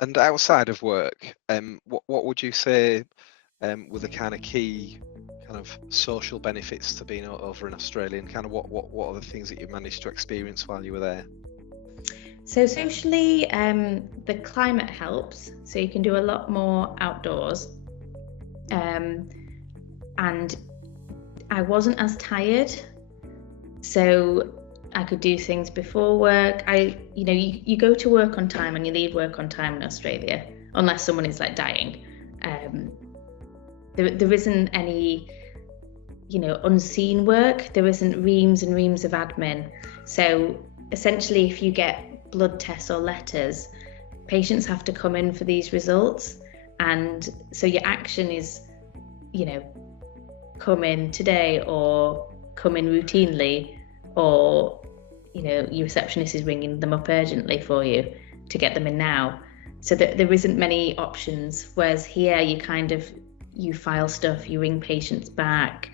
And outside of work, what would you say were the kind of key kind of social benefits to being over in Australia, and kind of what are the things that you managed to experience while you were there? So socially, the climate helps. So you can do a lot more outdoors. Um, and I wasn't as tired. So I could do things before work. You go to work on time and you leave work on time in Australia, unless someone is like dying. Um, there isn't any, unseen work. There isn't reams and reams of admin. So essentially, if you get blood tests or letters, patients have to come in for these results. And so your action is, come in today or come in routinely, or your receptionist is ringing them up urgently for you to get them in now. So that there isn't many options, whereas here you file stuff, you ring patients back.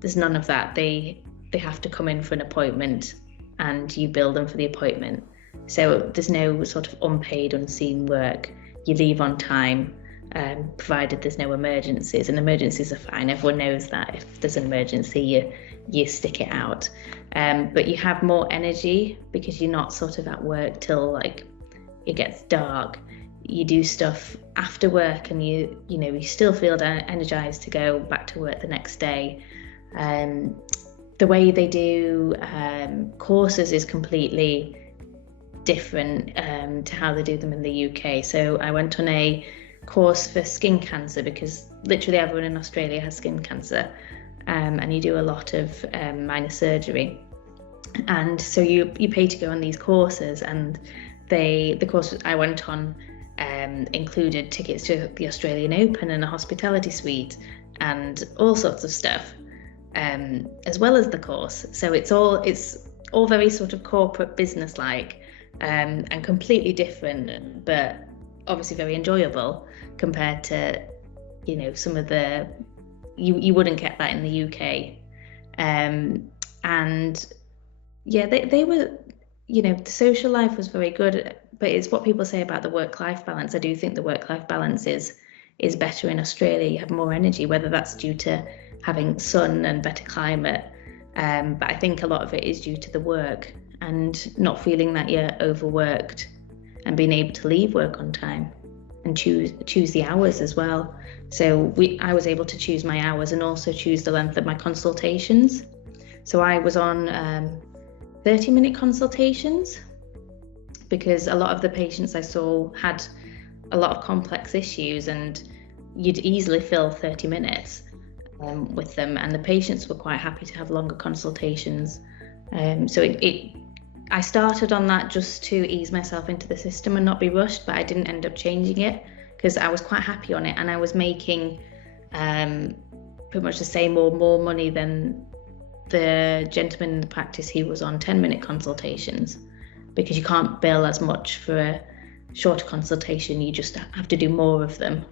There's none of that. They have to come in for an appointment and you bill them for the appointment. So there's no sort of unpaid, unseen work. You leave on time, provided there's no emergencies, and emergencies are fine. Everyone knows that if there's an emergency, you stick it out. But you have more energy because you're not sort of at work till like it gets dark. You do stuff after work, and you still feel energized to go back to work the next day. The way they do courses is completely different to how they do them in the UK. So I went on a course for skin cancer because literally everyone in Australia has skin cancer, and you do a lot of minor surgery, and so you pay to go on these courses. And the course I went on included tickets to the Australian Open and a hospitality suite and all sorts of stuff, as well as the course. So it's all very sort of corporate business like, and completely different, but obviously very enjoyable compared to some of the you wouldn't get that in the UK. And yeah, they were, the social life was very good, but it's what people say about the work-life balance. I do think the work-life balance is better in Australia. You have more energy, whether that's due to having sun and better climate, but I think a lot of it is due to the work and not feeling that you're overworked, and being able to leave work on time and choose the hours as well. So I was able to choose my hours and also choose the length of my consultations. So I was on 30-minute consultations because a lot of the patients I saw had a lot of complex issues, and you'd easily fill 30 minutes with them, and the patients were quite happy to have longer consultations. So I started on that just to ease myself into the system and not be rushed, but I didn't end up changing it because I was quite happy on it, and I was making pretty much the same or more money than the gentleman in the practice who was on 10-minute consultations, because you can't bill as much for a shorter consultation. You just have to do more of them.